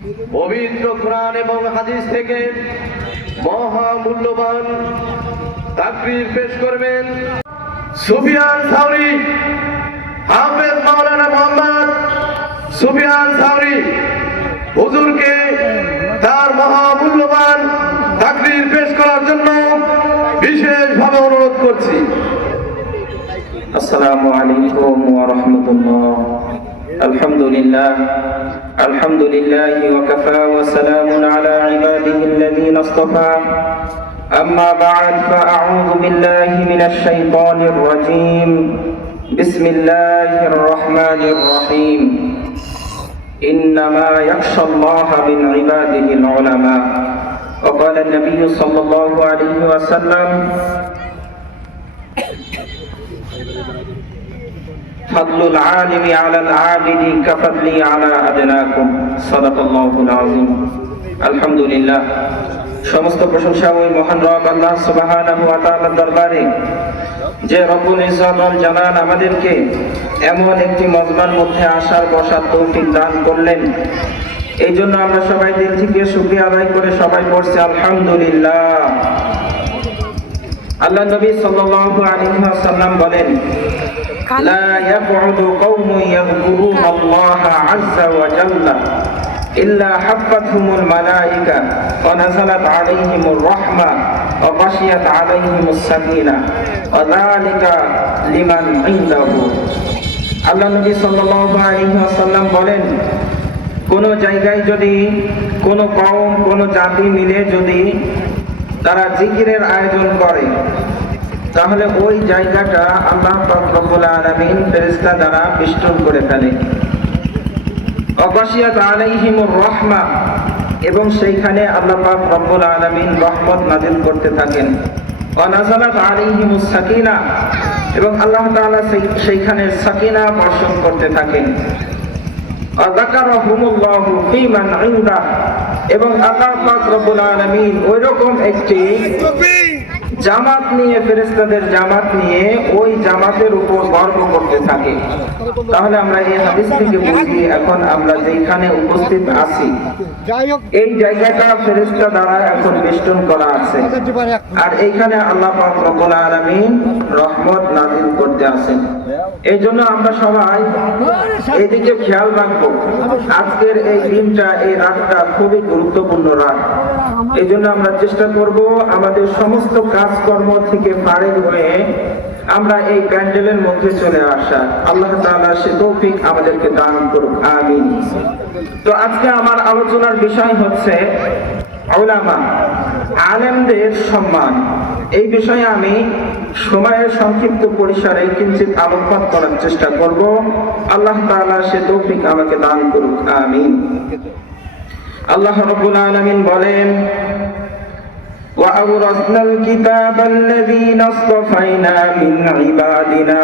পবিত্র কোরআন এবং হাদিস থেকে মহামূল্যবান তাকরীর পেশ করবেন সুফিয়ান সাউরি, হাফেজ মাওলানা মোহাম্মদ সুফিয়ান সাউরি হুজুরকে তার মহামূল্যবান তাকরীর পেশ করার জন্য বিশেষভাবে অনুরোধ করছি। আসসালামু আলাইকুম ওয়া রাহমাতুল্লাহ। আলহামদুলিল্লাহ আলহামদুলিল্লাহি ওয়া কাফা ওয়া সালামুন আলা ইবাদিহিল্লাযীনা ইসতাফা। আম্মা বা'দ ফাআউযু বিল্লাহি মিনাশ শাইতানির রাজীম। বিসমিল্লাহির রাহমানির রাহিম। ইন্নামা ইয়াখশাল্লাহা মিন ইবাদিহিল উলামা। ওয়া ক্বালা an-নাবিয়্যু সাল্লাল্লাহু আলাইহি ওয়া সাল্লাম ফাদলুল আলিমি আলাল আবিদি কাফাদলি আলা আদনাকুম। সাদাকাল্লাহুল আযীম। আলহামদুলিল্লাহ, সমস্ত প্রশংসা ওই মহান রব আল্লাহ সুবহানাহু ওয়া তাআলার দরবারে, যে রব্বুল ইজ্জত ওয়াল জালাল আমাদেরকে এমন একটি মজমার মধ্যে আসার বসার তৌফিক দান করলেন। এই জন্য আমরা সবাই দিল থেকে শুকরিয়া আদায় করে সবাই পড়ছি আলহামদুলিল্লাহ। আল্লাহ নবী সাল্লাল্লাহু আলাইহি ওয়াসাল্লাম বলেন, লা ইয়াকউদু কওমুন ইয়াযকুরুনা আল্লাহা আযজা ওয়া জাল্লা ইল্লা হাফাতহুমুল মালায়েকা ওয়া নাযালাত আলাইহিমুর রাহমা ওয়া গাশিয়াত আলাইহিমুস সাকিনা ওয়া যালিকা লিমান ইনদাহু। আল্লাহ নবী সাল্লাল্লাহু আলাইহি ওয়াসাল্লাম বলেন, কোন জায়গায় যদি কোন কওম কোন জাতি মিলে যদি তারা জিকিরের আয়োজন করে, তাহলে ওই জায়গাটা আল্লাহ পাক রব্বুল আলামিন ফেরেশতা দ্বারা বেষ্টন করে ফেলে। অগাশিয়াত আলাইহিমুর রাহমা, এবং সেইখানে আল্লাহ পাক রব্বুল আলামিন রহমত নাযিল করতে থাকেন। ওয়া নাযালাত আলাইহিমুস সাকিনা, এবং আল্লাহ তাআলা সেইখানে সাকিনা বর্ষণ করতে থাকেন। ওয়া যাকারাহুমুল্লাহু ফীমান ইনদাহ, এবং আল্লাহ পাক রব্বুল আলামিন ওইরকম একটি জামাত নিয়ে, ফেরেশতাদের জামাত নিয়ে ওই জামাতের উপর গর্ব করতে থাকে। তাহলে আমরা এই হাদিস থেকে বুঝি, এখন আমরা যেখানে উপস্থিত আছি এই জায়গাটা ফেরেশতা দ্বারা এখন বেষ্টন করা আছে, আর এইখানে আল্লাহ পাক রব্বুল আলামিন রহমত নাযিল করতে আছেন। এই জন্য আমরা সবাই এদিকে খেয়াল রাখবো। আজকের এই দিনটা, এই রাতটা খুবই গুরুত্বপূর্ণ রাত। এই জন্য আমরা চেষ্টা করব আমাদের সমস্ত কাজকর্ম থেকে ফারেগ হয়ে আমরা এই প্যান্ডেলের মধ্যে চলে আসা। আল্লাহ তাআলা সে তৌফিক আমাদেরকে দান করুক, আমিন। তো আজকে আমার আলোচনার বিষয় হচ্ছে উলামা, আলেমদের সম্মান। এই বিষয়ে আমি সময়ের সংক্ষিপ্ত পরিসরে কিঞ্চিত আলোকপাত করার চেষ্টা করব। আল্লাহ তাআলা সে তৌফিক আমাকে দান করুক, আমিন। আল্লাহ রাব্বুল আলামিন বলেন, ওয়া আওরাসনাল কিতাবাল্লাযীনা আসতাফাইনা মিন ইবাদিনা।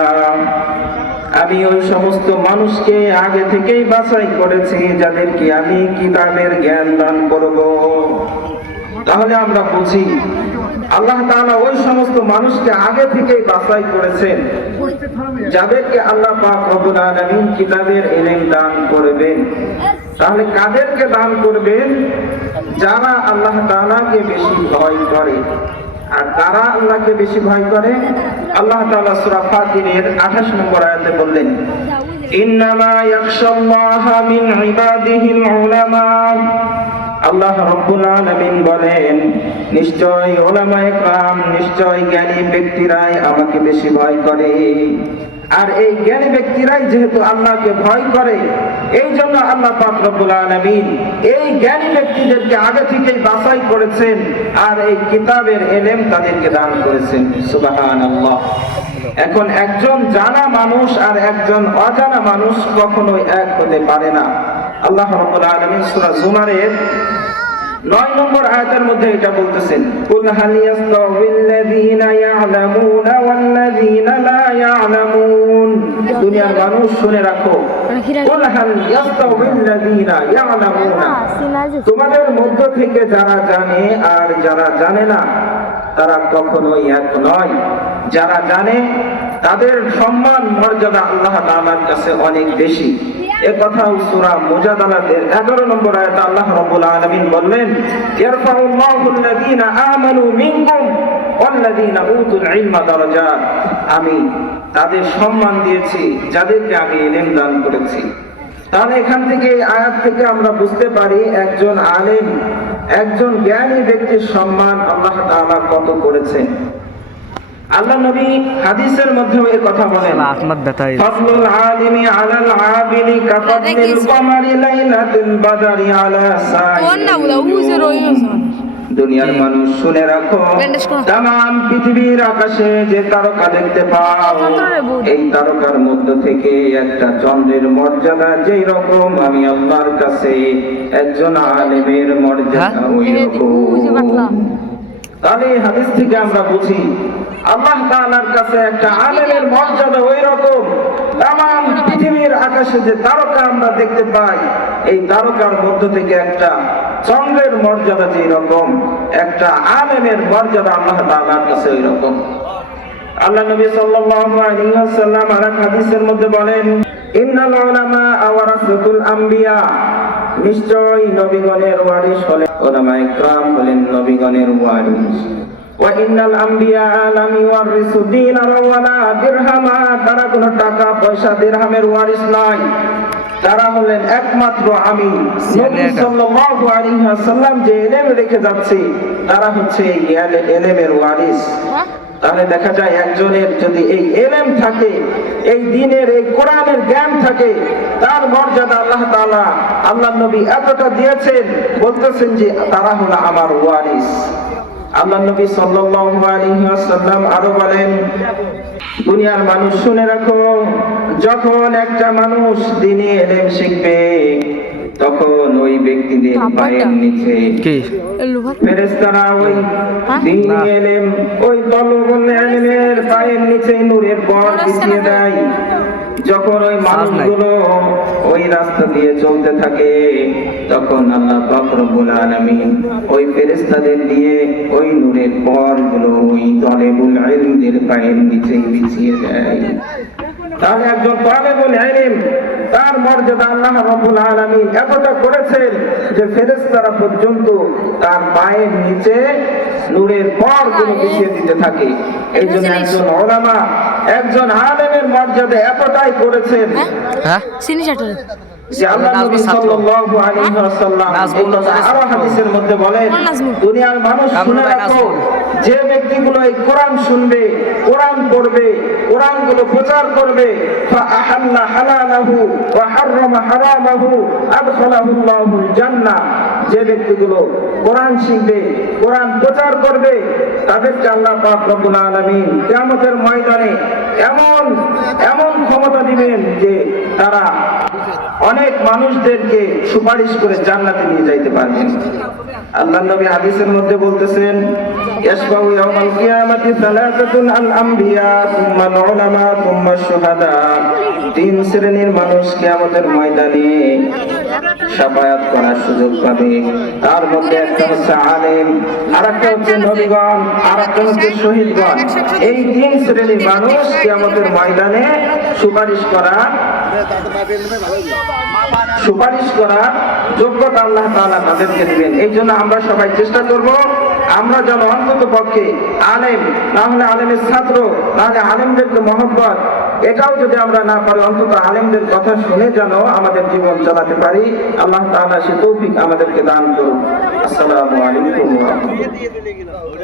আমি ওই সমস্ত মানুষকে আগে থেকেই বাছাই করেছি যাদেরকে আমি কিতাবের জ্ঞান দান করব। তাহলে আমরা বুঝি আল্লাহ তাআলা ওই সমস্ত মানুষকে আগে থেকেই বাছাই করেছেন যাদেরকে আল্লাহ পাক রব্বুল আলামিন কিতাবের ইলম দান করবেন। তাহলে কাদেরকে দান করবেন? যারা আল্লাহ তাআলাকে বেশি ভয় করে। আর তারা আল্লাহকে বেশি ভয় করে, আল্লাহ তাআলা সূরা ফাতিরের 28 নম্বর আয়াতে বললেন, ইন্নামা ইয়াখশাল্লাহা মিন ইবাদিহিল উলামা। আল্লাহ রাব্বুল আলামিন বলেন, নিশ্চয় উলামায়ে কেরাম, নিশ্চয় জ্ঞানী ব্যক্তিরাই আমাকে বেশি ভয় করে। আর এই জ্ঞানী ব্যক্তিরাই যেহেতু আল্লাহকে ভয় করে, এই জন্য আল্লাহ পাক রব্বুল আলামিন এই জ্ঞানী ব্যক্তিদেরকে আগে থেকেই বাছাই করেছেন, আর এই কিতাবের ইলম তাদেরকে দান করেছেন। সুবহানাল্লাহ। এখন একজন জানা মানুষ আর একজন অজানা মানুষ কখনোই এক হতে পারে না। আল্লাহ রাব্বুল আলামিন সূরা জুমারের 9 নম্বর আয়াতের মধ্যে এটা বলতেছেন, কুল হাল ইয়াস্তাউযিল্লাযীনা ইয়া'লামুনা ওয়াল্লাযীনা লা ইয়া'লামুন। দুনিয়ার মানুষ শুনে রাখো, কুল হাল ইয়াস্তাউযিল্লাযীনা ইয়া'লামুনা, তোমাদের মধ্য থেকে যারা জানে আর যারা জানে না তারা কখনোই এক নয়। যারা জানে তাদের সম্মান মর্যাদা আল্লাহ তাআলার কাছে অনেক বেশি, এ কথা সূরা মুজাদালাতের 11 নম্বর আয়াতে আল্লাহ রাব্বুল আলামিন বললেন, ইয়ারফাউল্লাহুল লাযীনা আমানু মিনকুম ওয়াল্লাযীনা উতুল ইলমা দারাজাত। আমি তাদের সম্মান দিয়েছি যাদেরকে আমি ইলম দান করেছি। তাহলে এখান থেকে এই আয়াত থেকে আমরা বুঝতে পারি একজন আলেম, একজন জ্ঞানী ব্যক্তির সম্মান আল্লাহ তাআলা কত করেছেন। আল্লাহ নবী হাদিসের মধ্যে এই কথা বলেন, ফাদলুল আলিমি আলাল আবিদি কাফাদলিল কমারি লাইলাতুল বাদরি আলা সাইয়্যিদ। দুনিয়ার মানুষ শুনে রাখো, তামাম পৃথিবীর আকাশে যে তারকা দেখতে পাও, এই তারকার মধ্য থেকে একটা চন্দ্রের মর্যাদা যেই রকম আমি আল্লাহর কাছে একজন আলেমের মর্যাদা ওই রকম। তাহলে এই হাদিস থেকে আমরা বুঝি আল্লাহ তাআলার কাছে একটা আলেমের মর্যাদা ওই রকম। তামাম পৃথিবীর আকাশে যে তারকা আমরা দেখতে পাই, এই তারকার মধ্য থেকে একটা চন্দ্রের মর্যাদা যেই রকম, একটা আলেমের মর্যাদা আল্লাহ তাআলার কাছে ওই রকম। আল্লাহ নবী সাল্লাল্লাহু আলাইহি ওয়াসাল্লাম আর হাদিসের মধ্যে বলেন, ইন্নাল উলামা ওয়ারাসাতুল আম্বিয়া, নিশ্চয় নবীগণের ওয়ারিস হলেন উলামায়ে কিরাম, হলেন নবীগণের ওয়ারিস। ওয়া ইন্নাল আম্বিয়া লাম ইওয়ারিসু দিনারা ওয়ালা দিরহামা, তারা কোনো টাকা পয়সা দিরহামের ওয়ারিস নয়, তারা হলেন একমাত্র আমি নবী সাল্লাল্লাহু আলাইহি ওয়াসাল্লাম যে ইলম রেখে যাচ্ছে, তারা হচ্ছে এই ইলমের ওয়ারিস। তাহলে দেখা যায় একজনের যদি এই ইলম থাকে, এই দ্বীনের এই কোরআনের জ্ঞান থাকে, তার মর্যাদা আল্লাহ তাআলা আল্লাহ নবী এতটা দিয়েছেন, বলতেছেন যে তারা হলো আমার ওয়ারিস। আল্লাহ নবী সাল্লাল্লাহু আলাইহি ওয়াসাল্লাম আরো বলেন, দুনিয়ার মানুষ শুনে রাখো, যখন একটা মানুষ দ্বীনি ইলম শিখবে, তখন ওই ব্যক্তিদের পায়ের নিচে ফেরেশতারা ওই দ্বীনি ইলম, ওই তলবুল ইলমের পায়ের নিচে নূরের পর বিছিয়ে দেয়। যখন ওই মানুষগুলো ওই রাস্তা দিয়ে চলতে থাকে, তখন আল্লাহ পাক রব্বুল আলামিন ওই ফেরেশতাদের দিয়ে ওই নূরের পরগুলো ওই তলবুল ইলমদের পায়ের নিচে বিছিয়ে দেয়। তাহলে একজন তালেবুল ইলম, তার মর্যাদা আল্লাহ রাব্বুল আলামিন এতটা করেছেন যে ফেরেশতারা পর্যন্ত তার পায়ের নিচে নূরের পরগুলো বিছিয়ে দিতে থাকে। এই জন্য একজন উলামা, একজন আলেমের মর্যাদা এতটাই করেছেন যে আল্লাহ নবী সাল্লাল্লাহু আলাইহি ওয়াসাল্লাম আরো হাদিসের মধ্যে বলেন, দুনিয়ার মানুষ শুনে রাখো, যে ব্যক্তিগুলো এই কোরআন শুনবে, কোরআন পড়বে, কোরআনগুলো প্রচার করবে, ফাআহাল্লা হালালাহু ওয়া হাররামা হারামাহু আদখালাহুল্লাহুল জান্নাহ, যে ব্যক্তিগুলো কোরআন শিখবে, কোরআন প্রচার করবে, তাদেরকে আল্লাহ পাক রব্বুল আলামিন কিয়ামতের ময়দানে এমন এমন ক্ষমতা দিবেন যে তারা অনেক মানুষদেরকে সুপারিশ করে জান্নাতে নিয়ে যাইতে পারবেন। আল্লাহ নবী হাদিসের মধ্যে বলতেছেন, ইয়াশফাউ ইয়াউমাল কিয়ামাতি সালাসাতুন আল আম্বিয়া সুম্মা আল উলামা সুম্মা আশ-শুহাদা, তিন শ্রেণীর মানুষ কিয়ামতের ময়দানে শাফায়াত করার সুযোগ পাবে। তার মধ্যে একটা হচ্ছে আলেম, আরেকটা হচ্ছে নবীগণ, আরেকটা হচ্ছে শহীদগণ। এই তিন শ্রেণীর মানুষ কিয়ামতের ময়দানে সুপারিশ করার যোগ্যতা আল্লাহ তাআলা তাদেরকে দিবেন। এই জন্য আমরা সবাই চেষ্টা করব, আমরা যেন অন্তত পক্ষে আলেম, না হলে আলেমের ছাত্র, না হলে আলেমদেরকে মহব্বত, এটাও যদি আমরা না পারি, অন্তত আলেমদের কথা শুনে যেন আমাদের জীবন চালাতে পারি। আল্লাহ তাআলা সে তৌফিক আমাদেরকে দান করুন। আসসালামু আলাইকুম ওয়া রাহমাতুল্লাহ।